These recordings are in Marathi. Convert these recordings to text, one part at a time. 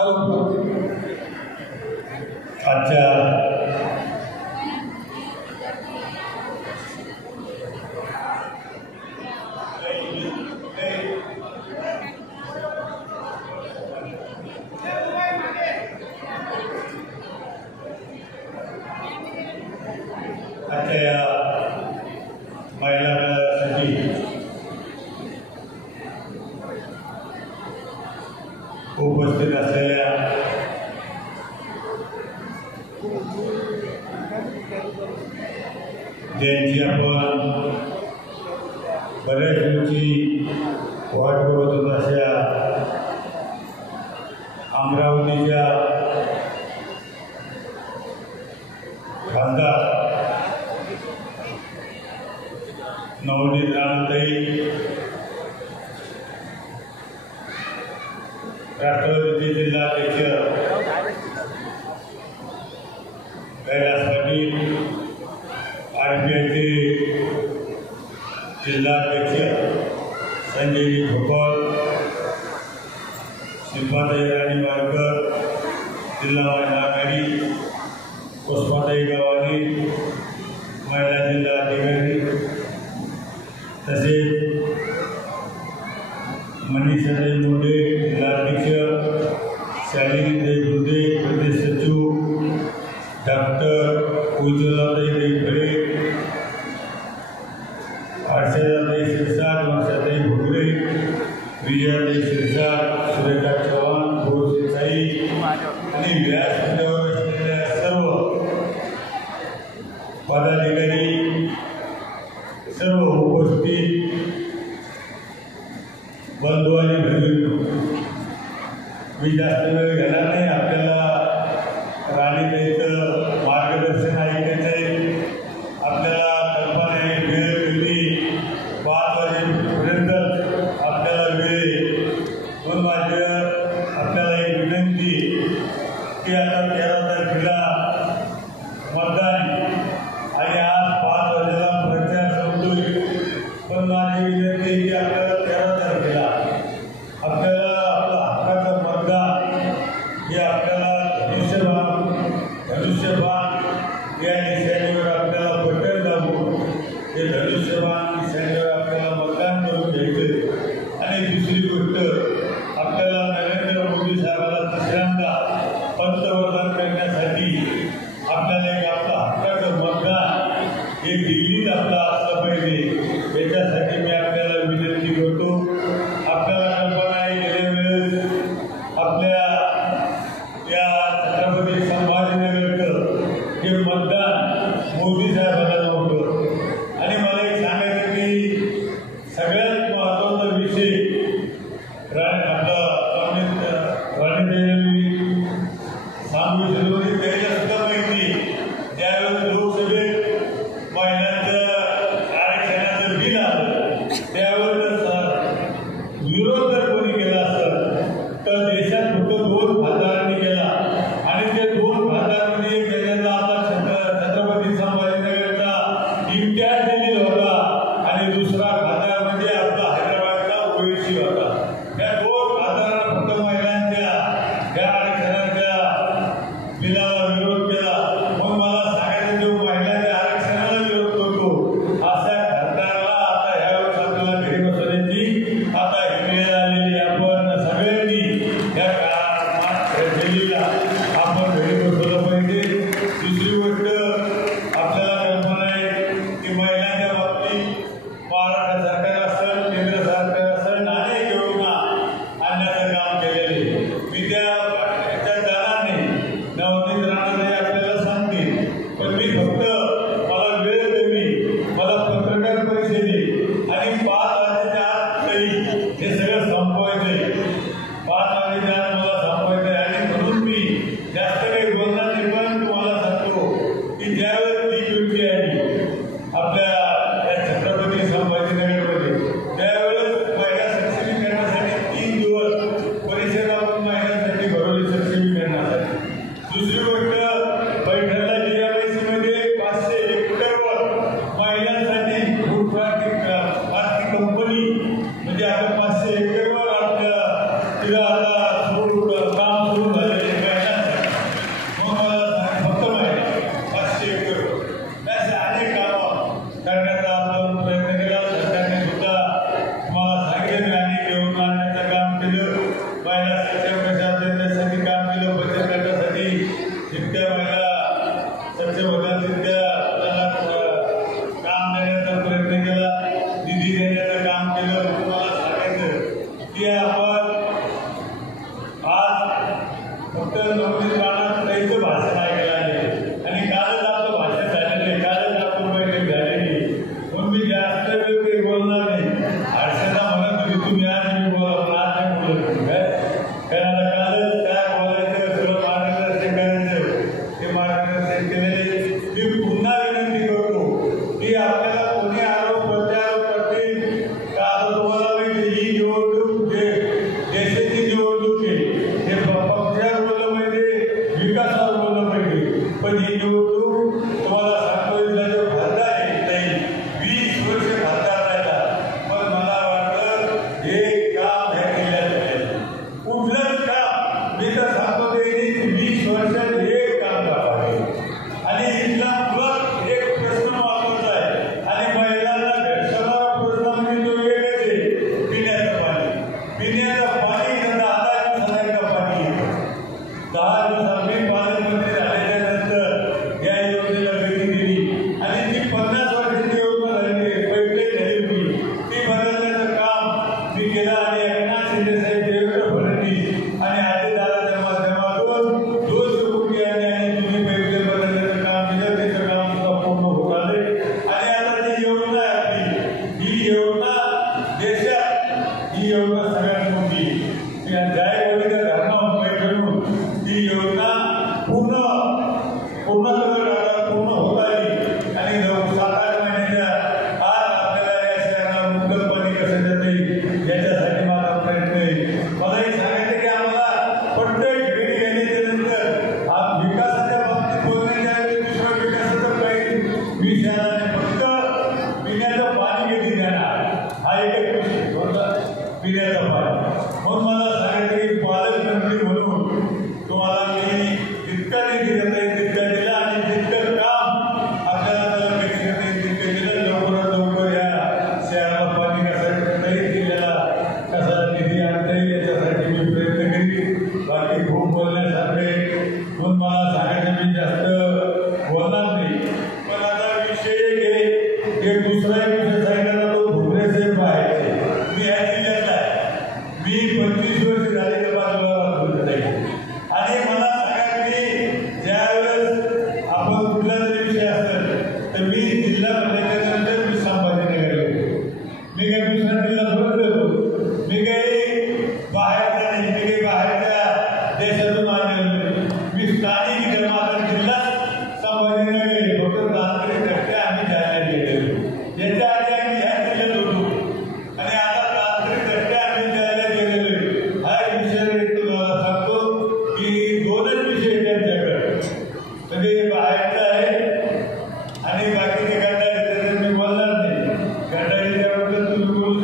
आजच्या महिला मेळाव्यासाठी उपस्थित असलेल्या ज्यांची आपण बऱ्याच दिवशी वाट बघत होतो अशा अमरावतीच्या खासदार नवनीत राणाताई, राष्ट्रवादीचे जिल्हाध्यक्ष कैलास पाटील, आरपीआयचे जिल्हाध्यक्ष संजय भोपाळ, शिल्पाताई राणी वारकर, जिल्हा महिला आघाडी, पुष्पाताई गावानी, महिला जिल्हाधिकारी, तसेच मनीषाताई मुंडे जिल्हाध्यक्ष, शालिनीताई गुर्दे प्रदेश सचिव, डॉक्टर उज्ज्वलाताई देवखरे, हर्षदाताई शिरसाट, वर्षाताई भोगरे, विजयाताई शिरसाट, सुरेखा चव्हाण, भोरसेसाई आणि व्यासपीठावर असलेल्या सर्व पदाधिकारी, सर्व उपस्थित बंधू आणि भगिनींनो, मी जास्त वेळ घेणार नाही. आपल्याला राणीताईचं मार्गदर्शन ऐकायचं आहे. आपल्याला कल्पना आहे वेळ कधी 5 वाजेपर्यंत आपल्याला वेळ 2 वाजेवर आपल्याला एक विनंती की आता 13 तारखेला मतदान आणि आज 5 वाजेला प्रचार संपतोय. पण माझी विनंती की आपल्याला 13 तारखेला आपल्याला आपलं हक्काचं मतदान हे आपल्याला धनुष्यबाण या निशाणीवर आपल्याला बटन दाबून हे धनुष्यबाण निशाणीवर आपल्याला मतदान करून घ्यायचं. आणि दुसरी गोष्ट, आपल्याला नरेंद्र मोदी साहेबांना तिसऱ्यांदा पंतप्रधान करण्यासाठी आपल्याला एक आपलं हक्काचं मतदान हे दिल्लीत आपलं असलं पाहिजे. याच्यासाठी मी आपल्याला विनंती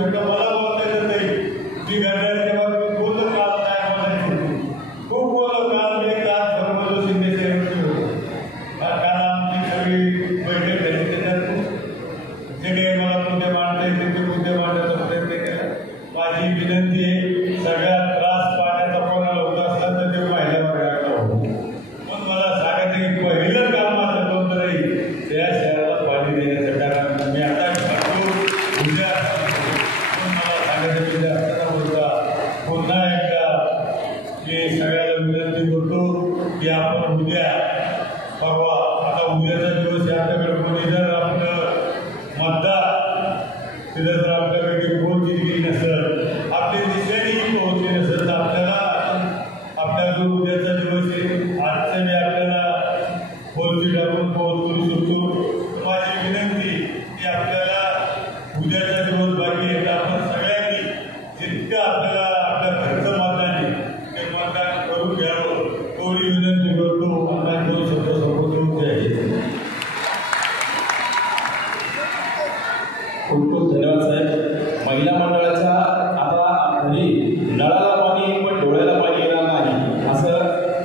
शकतो. मला बोलता येत नाही. मी घड्याळाच्या बाबतीत बोललो काल काय बोलायचं खूप बोललो काल. मी काल सर्व शिंदे काल आमची सगळी बैठक झाली. त्याच्यात जे काही मला मुद्दे मांडता येते ते मुद्दे मांडण्याचा प्रयत्न केला. माझी विनंती आहे, सगळ्यात त्रास पाण्याचा कोणाला होत असला तर ते महिला वर्गाला होतो. पण मला सांगायचं की पहिलं काम माझं कोणतं नाही, त्या शहराला पाणी देण्याचं. कारण मी आता सांगतो उद्या पण मला सांगायचं की असताना बोलता पुन्हा एकदा मी सगळ्याला विनंती करतो की आपण उद्या परवा, आता उद्याचा दिवस आहे आपल्याकडे, कोणी जर आपलं मतदार तिथं जर आपल्याकडे पोहोचली नसेल, आपली दिशेने पोहोचली नसेल, तर आपल्या जो उद्याचा दिवस आहे आजचा मी आपल्याला पोहोचली टाकून पोहोच करू शकतो. माझी विनंती की आपल्याला उद्याचा दिवस बाकी आहे, आपण सगळ्यांनी जितकं आपल्याला आपल्या घरचं मतदान आहे ते मतदान करून घ्यावं एवढी विनंती करतो. मतदान करू शकतो सर्वोत्तम आहे. खूप खूप धन्यवाद साहेब. महिला मंडळाच्या आता घरी नळाला पाणी पण डोळ्याला पाणी येणार नाही असं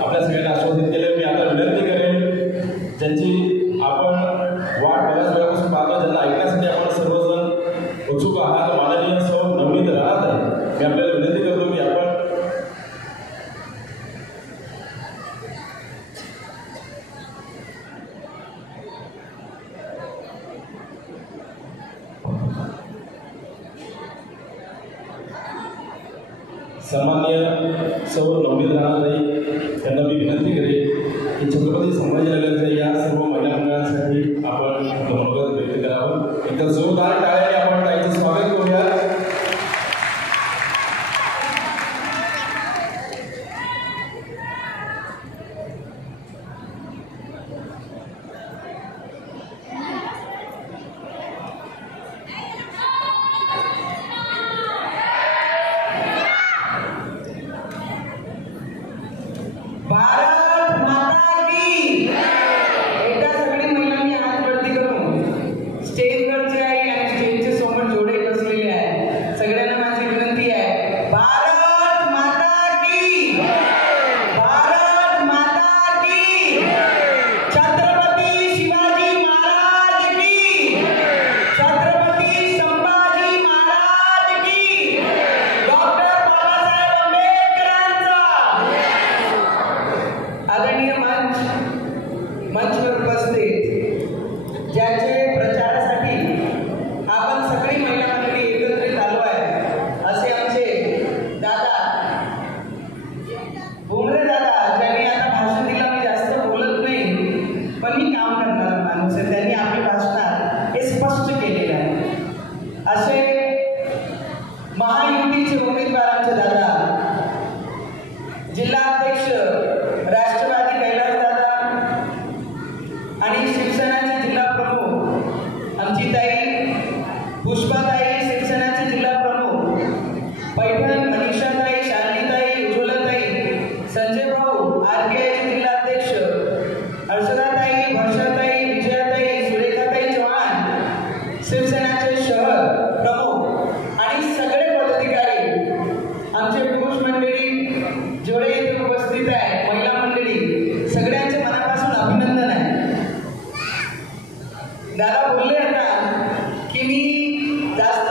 आपल्या सगळ्यांना आश्वासित केलं. मी आता विनंती करेन ज्यांची आपण वाट बऱ्याच वेळापासून पाहतो, ज्यांना ऐकण्यासाठी आपण सर्वजण उत्सुक आहात, माननीय सौ नवनीत राहत आहे. मी आपल्याला विनंती करतो की आपण सन्माननीय सौ नवनीत राणाताई यांना मी विनंती करेन की छत्रपती संभाजीनगरच्या या सर्व महिला मंडळांसाठी आपण मनोगत व्यक्त करावं. एकदा जोरदार टाळ्याने आपण ताईचं स्वागत करूया. मंचवर उपस्थित ज्याचे प्रचारासाठी आपण सगळी महिला मंडळी एकत्रित आलो आहे असे आमचे दादा भुमरे दादा, ज्यांनी आता भाषण दिलं. मी जास्त बोलत नाही पण मी काम करणारा माणूस आहे. त्यांनी आपल्या भाषणात हे स्पष्ट केलेलं आहे. असे महायुतीचे उमेदवार आमचे दादा, जिल्हाध्यक्ष राष्ट्रवादी कैलास दादा आणि शिवसेनाचे जिल्हा प्रमुख आमची ताई पुष्पाताई, शिवसेनाचे जिल्हा प्रमुख पैठण मनीषाताई, शालिनीताई, उज्ज्वलाताई, संजय भाऊ आरपीआयचे जिल्हाध्यक्ष हर्षदाताई, वर्षाताई, विजयाताई, सुरेखाताई चव्हाण, शिवसेनाचे शहर प्रमुख आणि सगळे पदाधिकारी, आमचे पुरुष मंडळी जेवढे इथे उपस्थित आहे, महिला मंडळी, सगळ्यांचे मनापासून अभिनंदन आहे. दादा बोलले आता की मी जास्त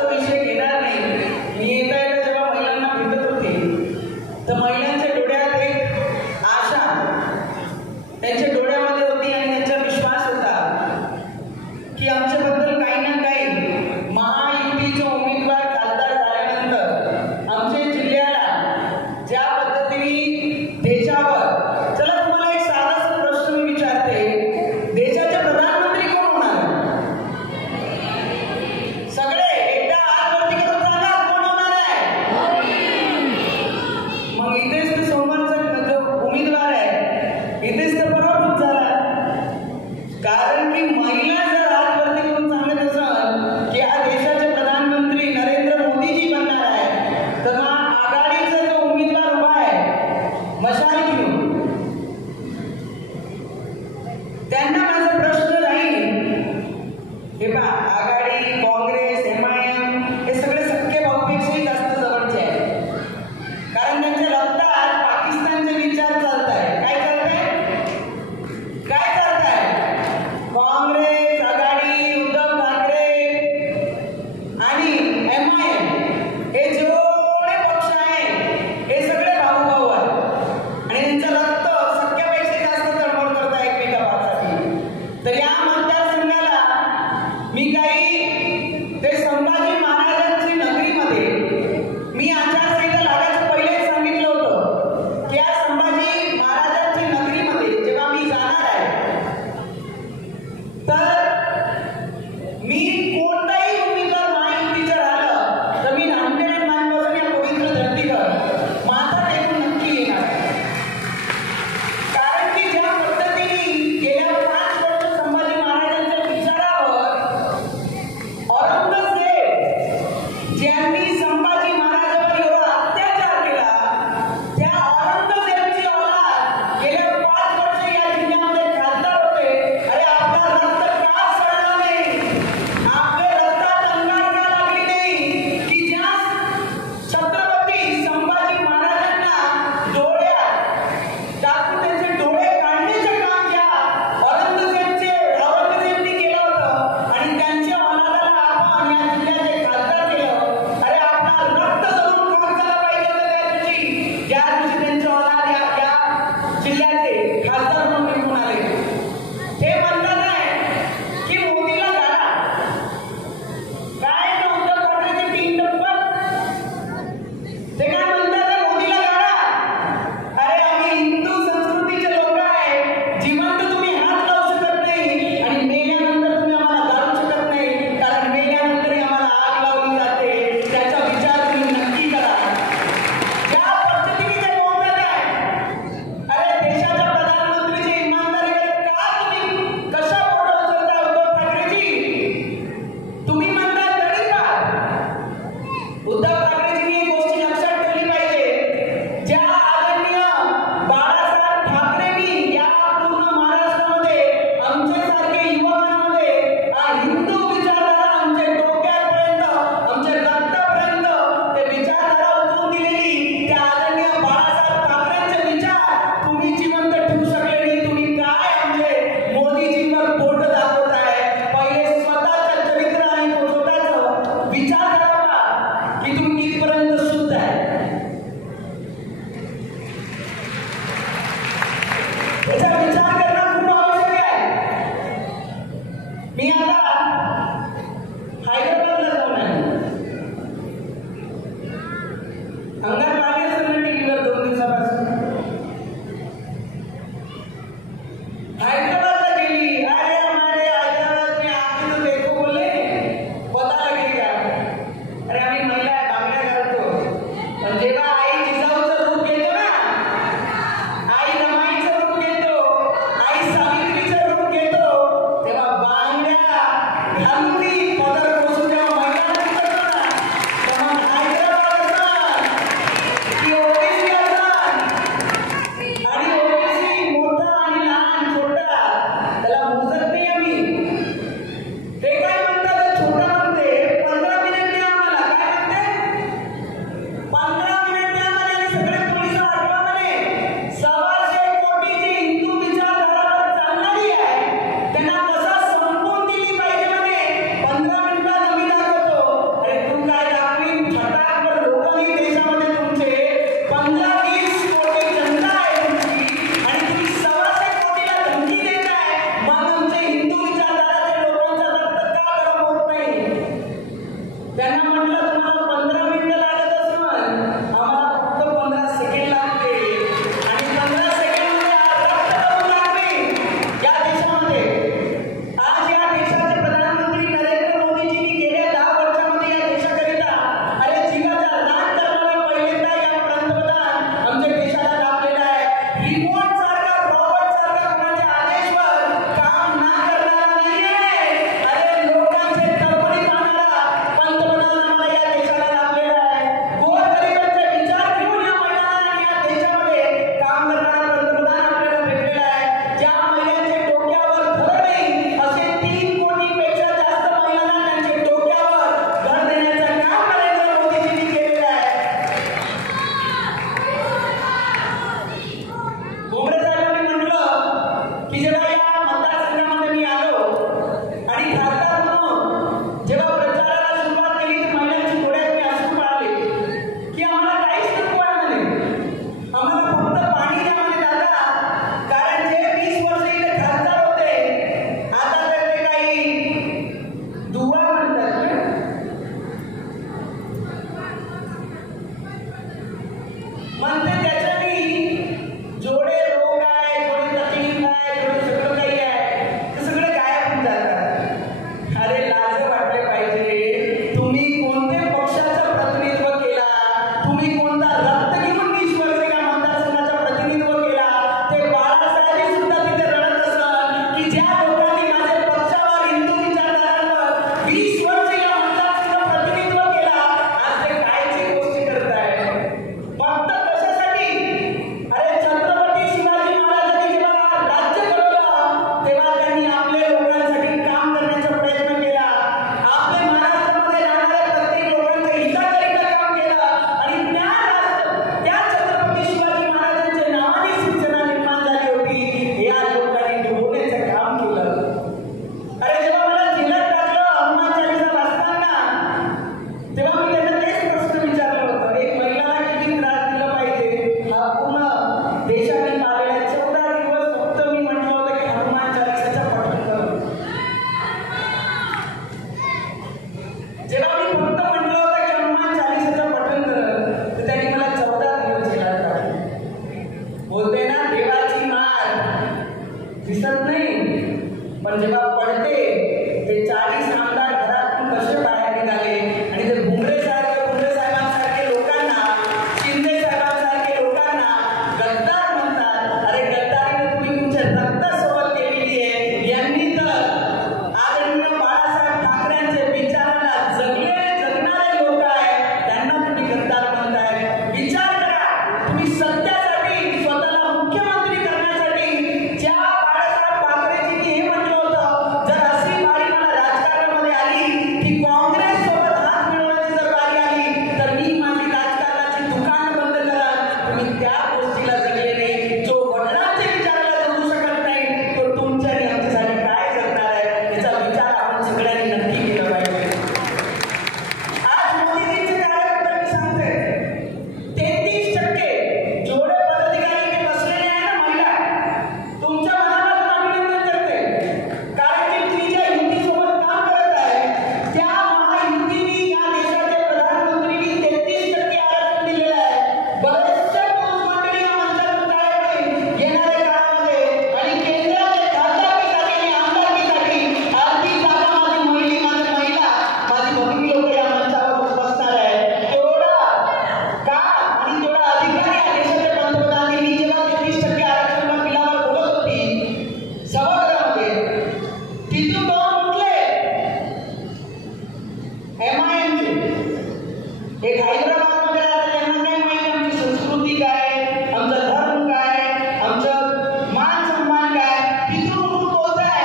एक हैदराबादमध्ये राहतात, त्यांना नाही माहिती आमची संस्कृती काय, आमचा धर्म काय, आमचं मान सन्मान काय. तिथून उठून बोलताय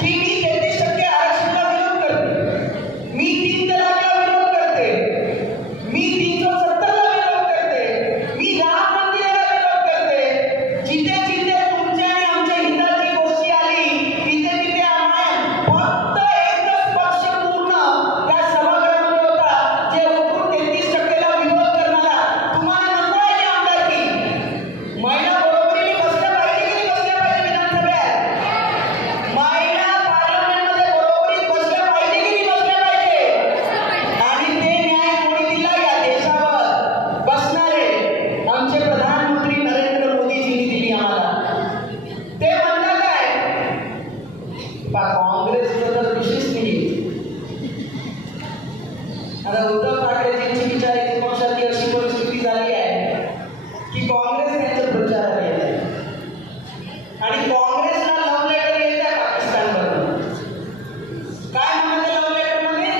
की मी 33% आरक्षणाला विरोध करते, मी 3 तलाकला विरोध करते, मी 370ला विरोध करते, मी राम मंदिराला विरोध करते. जिथे जिथे तुमच्या आणि आमच्या हिताची गोष्टी आली तिथे तिथे आम्हाला फक्त एकच पक्ष पूर्ण त्या सभागृहामध्ये होता, जे उठून 33%ला विरोध करणारा. तुम्हाला नको आहे की आमदारकी? महिला बरोबरीने बसल्या पाहिजे की नाही बसल्या पाहिजे विधानसभेत? महिला पार्लमेंटमध्ये बरोबरीत बसल्या पाहिजे की नाही बसल्या पाहिजे? आणि ते न्याय कोणी दिला या देशावर? बसणारे आमचे प्रधानमंत्री नरेंद्र मोदीजींनी दिली आम्हाला. ते म्हणतात काय, काँग्रेसचं तर विशेष नाही. आता उद्धव ठाकरेजींची विचाराची पक्षाची अशी परिस्थिती झाली आहे की काँग्रेस त्यांच्या प्रचाराला येत आहे आणि काँग्रेसला लव्ह लेटर येत आहे पाकिस्तानवरून. काय म्हणाले लव्ह लेटरमध्ये?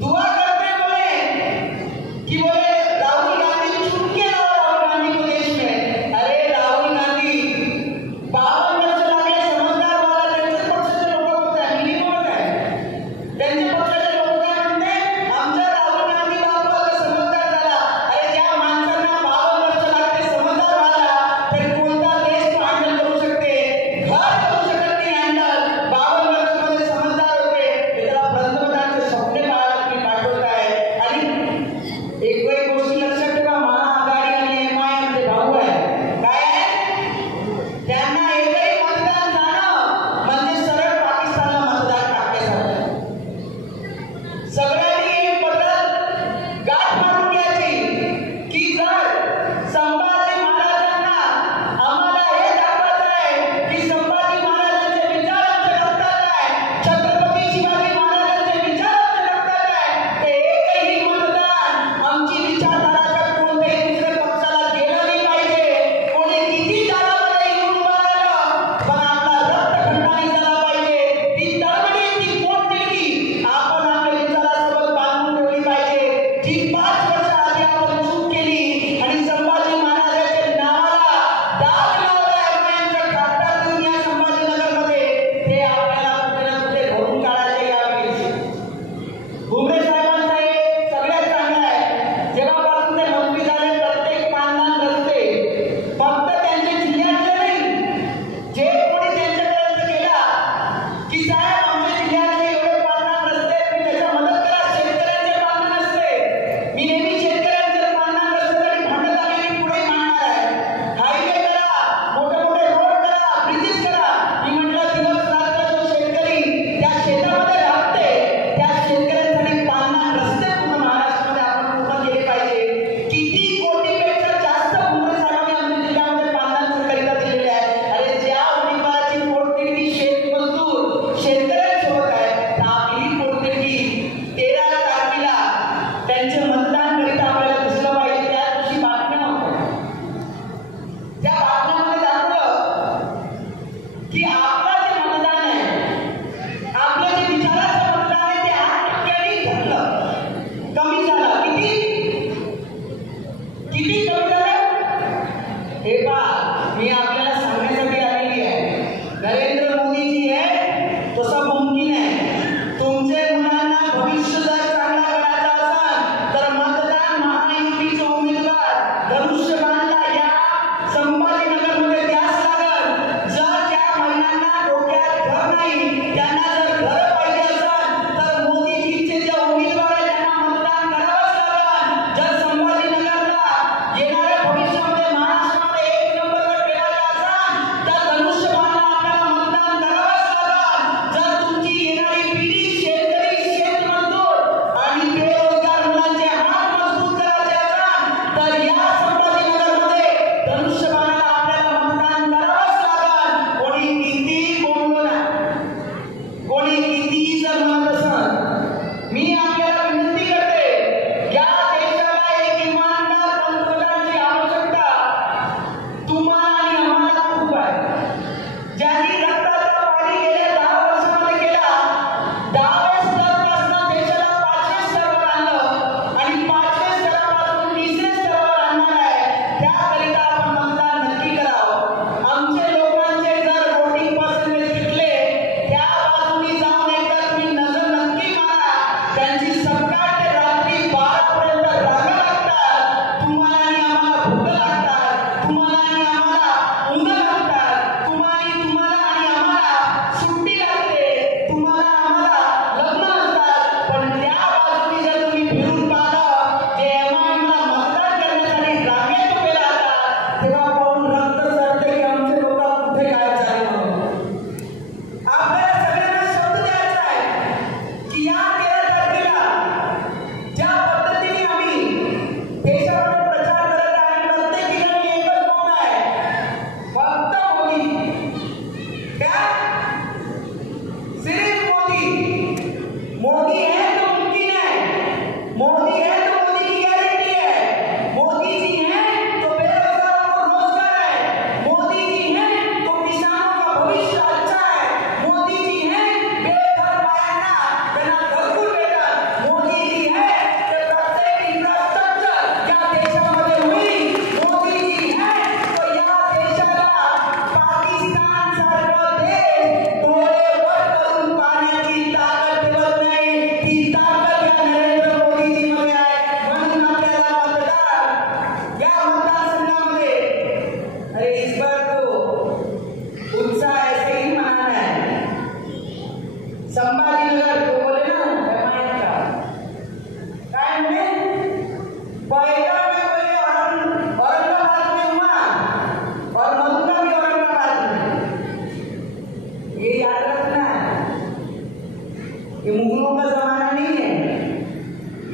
दुआ करते बोले की बोले राहुल गांधी छूट के लाओ राहुल गांधी को देश में. अरे राहुल गांधी 52 वर्ष लागले समजदार व्हायला. त्यांच्या पक्षाचे लोक होत आहे, मी बोलत आहे, त्यांच्या पक्षाचे लोक काय म्हणते, आमचा राहुल गांधी बापू आता समजदार झाला. अरे ज्या माणसांना 52 वर्ष लागते समजदार व्हायला, तर कोणता देश तो हँडल करू शकते? घर करू शकत नाही हँडल. 52 वर्षामध्ये समजदार होते, ते त्याला पंतप्रधानाचे स्वप्ने बाळगून पाठवत आहे. आणि एक गोष्टी लक्षात ठेवा, महाआघाडी आणि MI आमचे भाऊ आहे. काय आहे? त्यांना एकही मतदान जाणं म्हणजे सरळ पाकिस्तानला मतदान टाकण्यासारखं. सगळ्यांनी एक पद्धत गाठ मारून घ्यायची की जर संभाजी महाराजांना आम्हाला हे दाखवायचं आहे की संभाजी महाराजांचे विचार आमच्या रक्तात आहे, छत्रपती शिवाजी महाराजांचे विचार आमच्या रक्तात आहे, ते एकही मतदान आमची विचारधाराच्या कोणत्याही दुसऱ्या पक्षाला गेलं नाही पाहिजे. कोणी किती दारामध्ये येऊन उभा राहिलं, पण आपला रक्त खंडाणी झाला पाहिजे. ती तळमळी, ती पोटतिडकी आपण आपल्या विचारासोबत बांधून ठेवली पाहिजे. जी 5 वर्ष आधी आपण चूक केली आणि संभाजी महाराजांच्या नावाला डाग लावला MIMच्या खासदार देऊन या संभाजीनगरमध्ये, ते आपल्याला कुठे ना कुठे भरून काढायचे यावेळी. भुमरे साहेबांचा एक सगळ्यात चांगला आहे, जेव्हापासून ते मंत्री झाले प्रत्येक मानधन रस्ते फक्त त्यांच्या जिल्ह्यातले नाही, जे कोणी त्यांच्यापर्यंत गेला की साहेब आमच्या जिल्ह्यातले एवढे 5 रस्ते आहेत, तुम्ही त्याच्या मदत करा, शेतकऱ्यांचे पालन असते. मी नेहमी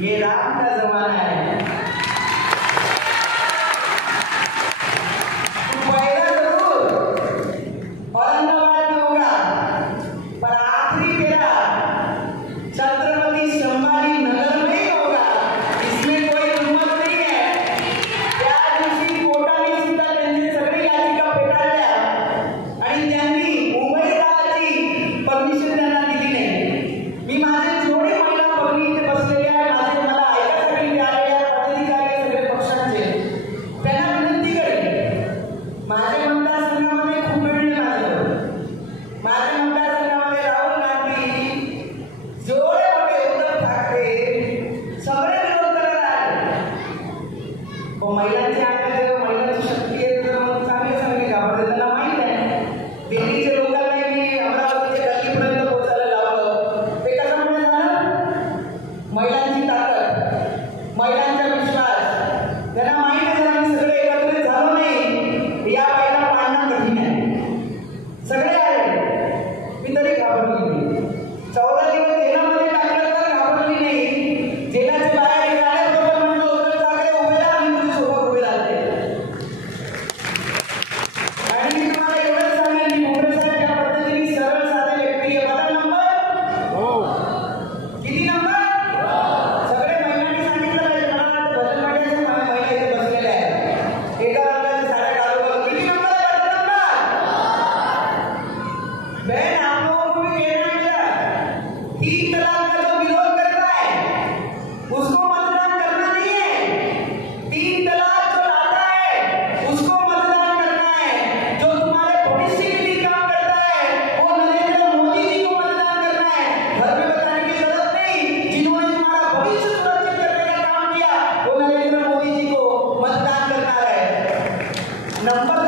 ये राम का जमाना है। पहला जरूर औरंगाबाद में होगा, पर आखिरी तेरा छत्रपति संभाजी नगर में ही होगा, इसमें कोई हिम्मत नहीं है। त्या दिवशी कोर्टाने सुद्धा त्यांची सगळी याचिका फेटाळल्या आणि त्यांनी मुंबई जायची परमिशन त्यांना दिली नाही। मी माझे जेवढे महिला भगिनी इथे बसलेले आहे, माझे मला ऐकायसाठी इथे आलेले आहे पदाधिकारी सगळे पक्षांचे, त्यांना विनंती करेन, माझ्या मतदारसंघामध्ये खूप मिळले माझ्या मतदारसंघामध्ये राहुल गांधी, जेवढे मोठे उद्धव ठाकरे सगळे विरोध करायला आले। पण महिलांची अंगात जेव्हा महिलांची शक्ती आहे तर मग चांगले चांगले घाबरते, त्यांना माहीत आहे। दिल्लीच्या लोकांना मी अमरावतीच्या गल्लीपर्यंत पोहोचायला लावलं, ते कशामुळे झालं? महिलांची ताकद, महिलांचा विश्वास, त्यांना माहीत आहे जर आम्ही सगळे एकत्रित झालो नाही या बाईला पाडणं कठीण आहे। सगळे आले मी तरी घाबरली नाही, 14 दिवस जेलामध्ये टाकलं तर घाबरली नाही। जेलाच्या बाहेर आल्याबरोबर म्हणलं उद्धव ठाकरे उभे राहा, मी तुझ्यासोबत उभे राहते। आणि मी तुम्हाला एवढंच सांगेन की भुमरे साहेब ज्या पद्धतीने सरळ साधे व्यक्ती आहे, माझा नंबर किती नंबर? सगळे महिलांनी सांगितलं पाहिजे, मला वाटतं भजन मंडळाच्या महिला इथे बसलेल्या आहेत, एका रंगाच्या साड्या घालून किती नंबर आहे? भजन नंबर। बहन आप लोगों को भी कहना क्या, 3 तलाक का जो विरोध करता है उसको मतदान करना नहीं है। 3 तलाक जो लाता है उसको मतदान करना है। जो तुम्हारे भविष्य के लिए काम करता है वो नरेंद्र मोदी जी को मतदान करना है। घर में बताने की जरूरत नहीं, जिन्होंने तुम्हारा भविष्य सुरक्षित करने का काम किया वो नरेंद्र मोदी जी को मतदान करना है। नंबर